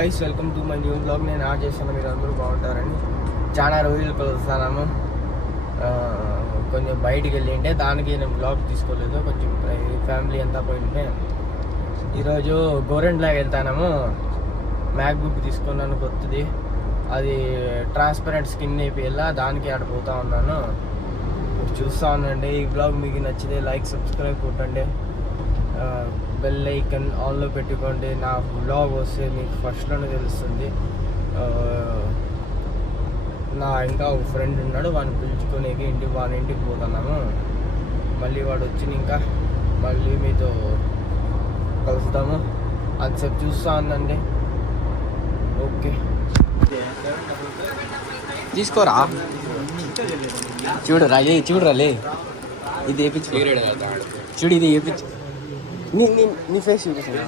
Guys, welcome to my new blog. నేను add చేస్తాను, మీరు అందరూ బాగుంటారని. చాలా రోజులు కలుస్తాము. కొంచెం బయటికి వెళ్ళింటే దానికి నేను బ్లాగ్ తీసుకోలేదు, కొంచెం ఫ్యామిలీ అంతా పోయింటే. ఈరోజు గోరెంట్లాగా వెళ్తాము. మ్యాక్బుక్ తీసుకున్నాను కొత్తది, అది ట్రాన్స్పరెంట్ స్కిన్ అయిపోయేలా దానికి ఆడిపోతూ ఉన్నాను. చూస్తూ ఉండండి. ఈ బ్లాగ్ మీకు నచ్చితే లైక్, సబ్స్క్రైబ్ కొట్టండి, బెల్ ఐకన్ ఆన్లో పెట్టుకోండి. నా బ్లాగ్ వస్తే మీకు ఫస్ట్లోనే తెలుస్తుంది. నా ఇంకా ఒక ఫ్రెండ్ ఉన్నాడు, వాడిని పిలుచుకొని వాని ఇంటికి పోతున్నాము. మళ్ళీ వాడు వచ్చి ఇంకా మళ్ళీ మీతో కలుస్తాము. అంతసేపు చూస్తా ఉందండి. ఓకే, తీసుకోరా. చూడరాలే ఇది వేయించు. చూడు, ఇది వేయించు. నీ ఫేస్ చూపిస్తున్నా.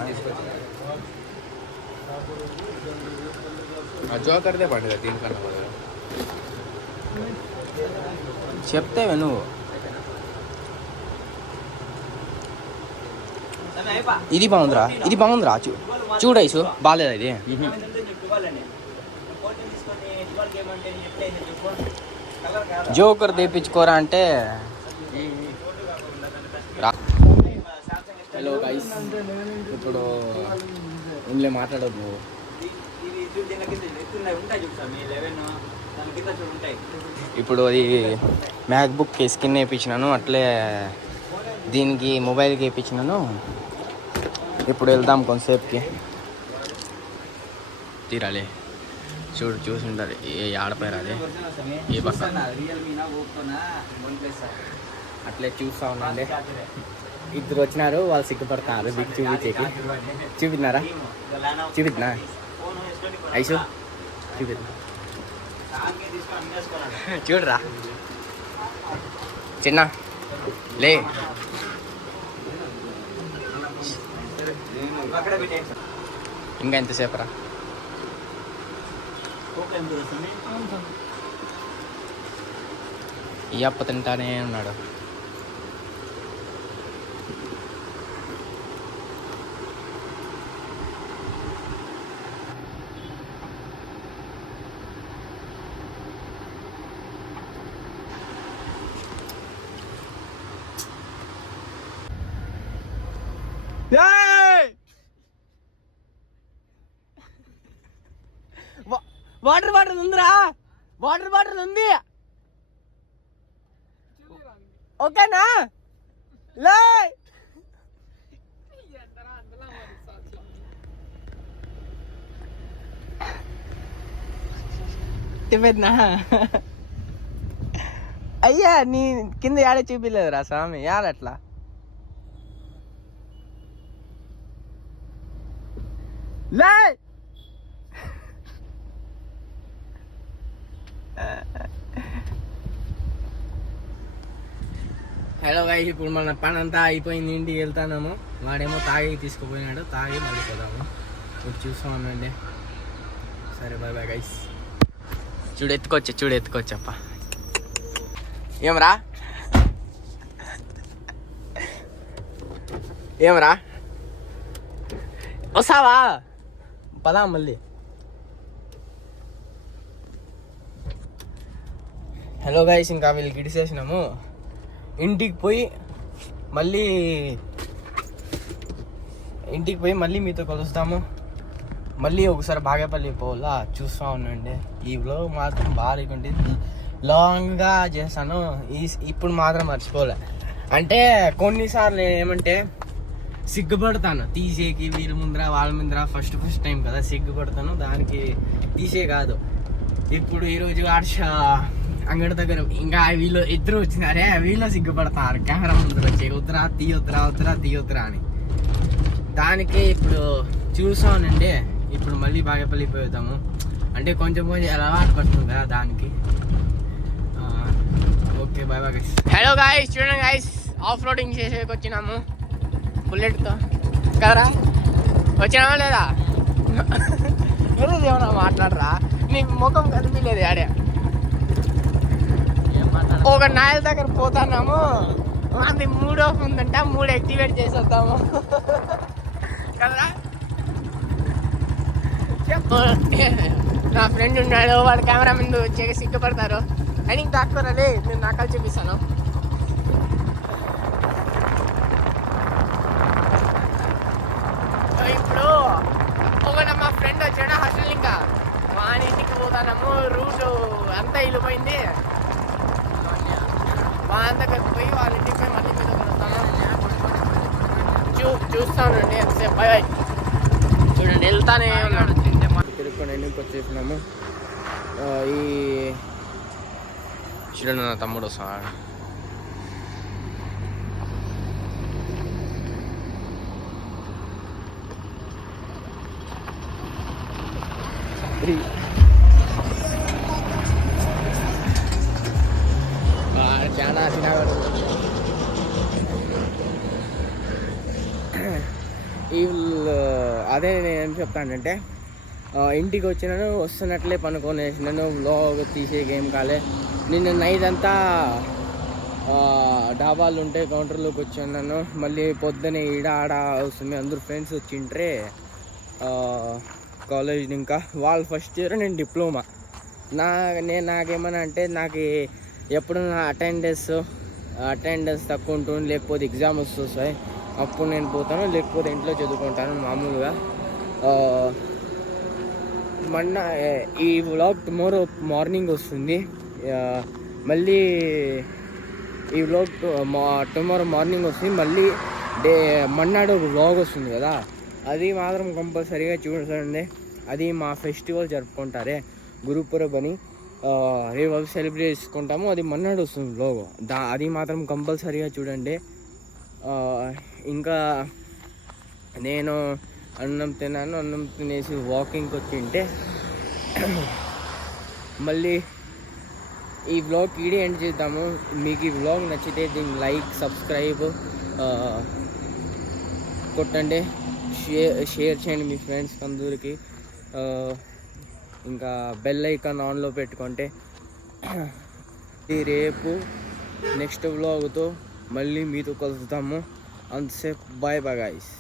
జోకర్దే పండుగ దీనికన్నా చెప్తావే నువ్వు. ఇది బాగుందిరా చూడైసు బాగాలేదా ఇది. జోకర్ తెప్పించుకోరా అంటే. హలో గైస్, ఇప్పుడు ఇంట్లో మాట్లాడద్దు. ఇప్పుడు అది మ్యాక్బుక్ స్కిన్ వేయించినాను, అట్లే దీనికి మొబైల్కి వేయించినాను. ఇప్పుడు వెళ్దాం కొంతసేపుకి. తీరాలి, చూసింటారు ఏ ఆడపోయారు అది ఏ బస్. అట్లే చూస్తూ ఉన్నాండి. ఇద్దరు వచ్చినారు, వాళ్ళు సిగ్గుపడతారు దిక్కు చూపించేకి. చూపిద్దా ఐసు చూపిద్దా. చూడరా చిన్న లే. ఇంకా ఎంతసేపు రా. ఈ అప్ప తింటానే ఉన్నాడు. వాటర్ బాటిల్ ఉందిరా, వాటర్ బాటిల్ ఉంది. ఓకేనా? లే తిప్పేద్నా? అయ్యా నీ కింద యాడే చూపిలేదురా స్వామి, యాడట్లా. లే హలో గైస్, ఇప్పుడు మన పని అంతా అయిపోయింది, ఇంటికి వెళ్తాము. వాడేమో తాగి తీసుకుపోయినాడు, తాగి మళ్ళీ పోదాము. ఇప్పుడు చూస్తామండి. సరే, బాయ్ బాయ్ గైస్. చూడు ఎత్తుకోవచ్చప్ప. ఏమరా వస్తావా? పదా మళ్ళీ. హలో గైస్, ఇంకా వీళ్ళు గిడిసేసినాము. ఇంటికి పోయి మళ్ళీ మీతో కలుస్తాము. మళ్ళీ ఒకసారి బాగేపల్లి పోవాలా, చూస్తూ ఉండండి. ఈ వ్లాగ్ మాత్రం బాగా లాంగ్గా చేస్తాను. ఇప్పుడు మాత్రం మర్చిపోలే. అంటే కొన్నిసార్లు ఏమంటే సిగ్గుపడతాను తీసేకి, వీళ్ళ ముందర వాళ్ళ ముందర. ఫస్ట్ టైం కదా, సిగ్గుపడతాను. దానికి తీసే కాదు. ఇప్పుడు ఈరోజు అంగడి దగ్గర ఇంకా వీళ్ళు ఇద్దరు వచ్చినారే, వీళ్ళు సిగ్గుపడతారు కెమెరా ముందర వచ్చి వద్దురా తీయొద్దురా అని. దానికి ఇప్పుడు చూసానండి. ఇప్పుడు మళ్ళీ బాగేపల్లి పోతాము. అంటే కొంచెం అలవాటు పడుతుంది కదా దానికి. Okay, bye bye guys. Hello guys, చూడండి గైస్, ఆఫ్ రోడింగ్ చేసేకి వచ్చినాము బుల్లెట్తో కదరా. వచ్చినామా లేదా? ఏమన్నా మాట్లాడరా, నీ ముఖం కనిపించలేదు ఆడే. ఒక నాయల దగ్గర పోతున్నాము, అది 3 ఆఫ్ ఉందంట, 3 యాక్టివేట్ చేసేద్దాము కదరా. చెప్ప నా ఫ్రెండ్ ఉన్నాడు, వాడు కెమెరా ముందు వచ్చేసి సిగ్గుపడతారు అని దాక్కోరాలే, నేను నాకాలు చూపిస్తాను. ఇప్పుడు ఒకటి మా ఫ్రెండ్ వచ్చాడు హాస్టల్, ఇంకా వాని ఇంటికి పోతాము. రూట్ అంతా వెళ్ళిపోయింది. వాళ్ళ దగ్గరికి పోయి వాళ్ళ ఇంటికి పోయి మళ్ళీ మీద కొడతాను. చూస్తానండి ఎంతసేపు. Bye bye. చూడండి వెళ్తానే ఉన్నాడు. తిరుక్కొని ఎన్నికి వచ్చేసినాము. ఈ చూడండి నా తమ్ముడు వస్తాడు. చాలా తినవాడు. అదే నేను ఏం చెప్తానంటే, ఇంటికి వచ్చినాను, వస్తున్నట్లే పనుకొనేసినాను. వ్లాగ్ తీసే గేమ్ కాలే. నిన్న నైట్ అంతా డాబాలు ఉంటే కౌంటర్లోకి వచ్చాను. మళ్ళీ పొద్దునే ఆడ వస్తుంది. అందరూ ఫ్రెండ్స్ వచ్చింట్రే కాలేజ్. ఇంకా వాళ్ళు ఫస్ట్ ఇయర్, నేను డిప్లొమా. నాకేమన్నా అంటే, నాకు ఎప్పుడు నా అటెండెన్స్ తక్కువ ఉంటుంది, లేకపోతే ఎగ్జామ్ వస్తాయి, అప్పుడు నేను పోతాను, లేకపోతే ఇంట్లో చదువుకుంటాను మామూలుగా. మొన్న ఈ వ్లాగ్ టుమారో మార్నింగ్ వస్తుంది. మళ్ళీ ఈ వ్లాగ్ టుమారో మార్నింగ్ వస్తుంది. మళ్ళీ మన్నాడు వ్లాగ్ వస్తుంది కదా, అది మాత్రం కంపల్సరీగా చూడండి. అది మా ఫెస్టివల్ జరుపుకుంటారే, గురుపురబ్ అని, రేపు సెలబ్రేట్ చేసుకుంటాము. అది మన్నాడు వస్తుంది వ్లాగ్. అది మాత్రం కంపల్సరీగా చూడండి. ఇంకా నేను అన్నం తిన్నాను. అన్నం తినేసి వాకింగ్కి వచ్చింటే మళ్ళీ ఈ వ్లాగ్ ఈడే ఎండ్ చేద్దాము. మీకు ఈ వ్లాగ్ నచ్చితే దీన్ని లైక్, సబ్స్క్రైబ్ కొట్టండి, షేర్ చేయండి మీ ఫ్రెండ్స్ అందరికి. ఇంకా బెల్ ఐకాన్ ఆన్లో పెట్టుకుంటే రేపు నెక్స్ట్ వ్లాగ్తో మళ్ళీ మీతో కలుద్దాము. అంతసేపు బాయ్ బాయ్ గైస్.